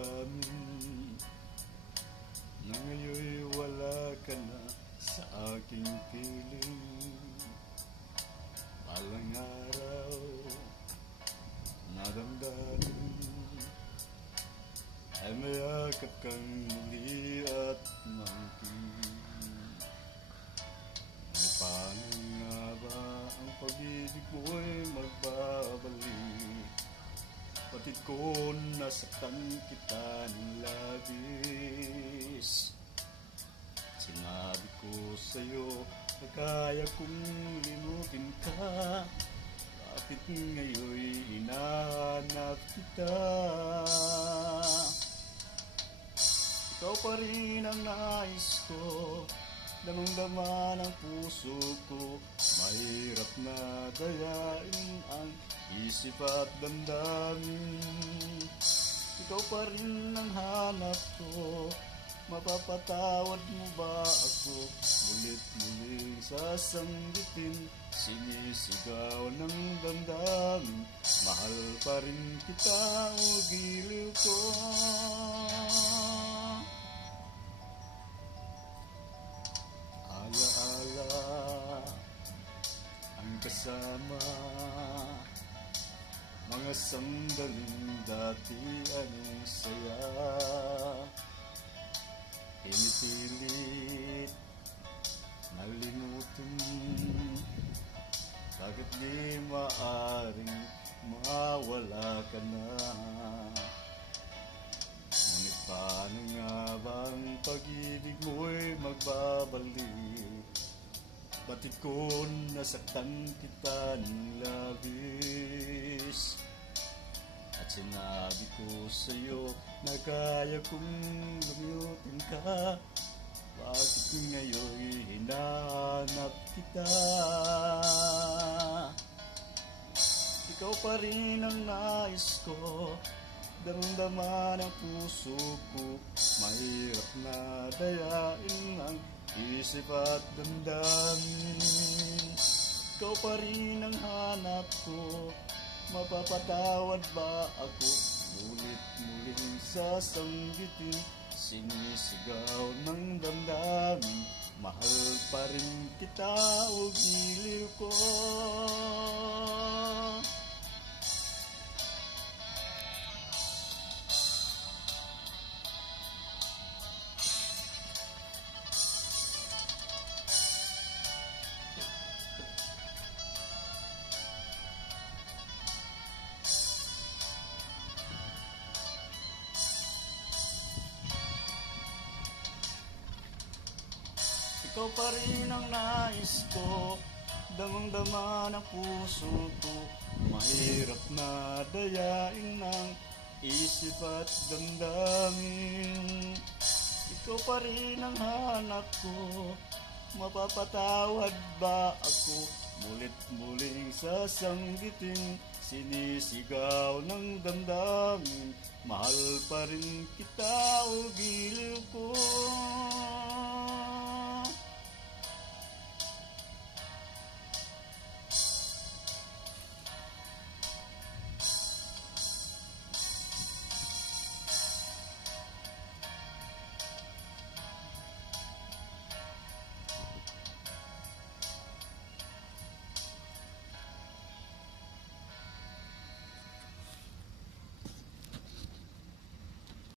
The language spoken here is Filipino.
damdamin na ngayon'y wala ka na sa aking piling. Balang araw na damdamin ay mayakap kang muli at mangkin. Paano nga ba ang pag-ibig mo'y magbabalik? Patid ko nasaktan kita ng labis. Sinabi ko sa'yo na kaya kong limutin ka. Bakit ngayon'y hinahanap kita? Ikaw pa rin ang nais ko, damang-dama ng puso ko. Mahirap na dayain ang isip at damdamin. Ikaw pa rin ang hanap ko, mapapatawad mo ba ako? Mulit-muling sasanggutin, sinisigaw ng damdamin. Mahal pa rin kita, o giliw ko. Alaala ang kasama, mga sandaling dati anong saya. Pinipilit na limutin, bakit di maaring mawala ka na? Ngunit paano nga bang pag-ibig mo'y magbabalik? Batid ko nasaktan kita ng labis. At sinabi ko sa'yo na kaya kong lumimutin ka. Bakit ngayon'y hinahanap kita? Ikaw pa rin ang nais ko, damang-dama ng puso ko. Mahirap na dayain ang isip at damdamin. Ikaw pa rin ang hanap ko, mapapatawad ba ako? Mulit-muling sasanggitin, sinisigaw ng damdamin. Mahal pa rin kita, o giliw ko. Ikaw pa rin ang nais ko, damang-dama ng puso ko. Mahirap na dayain ng isip at damdamin. Ikaw pa rin ang hanap ko, mapapatawad ba ako? Mulit-muling sasanggitin, sinisigaw ng damdamin. Mahal pa rin kita, o giliw ko.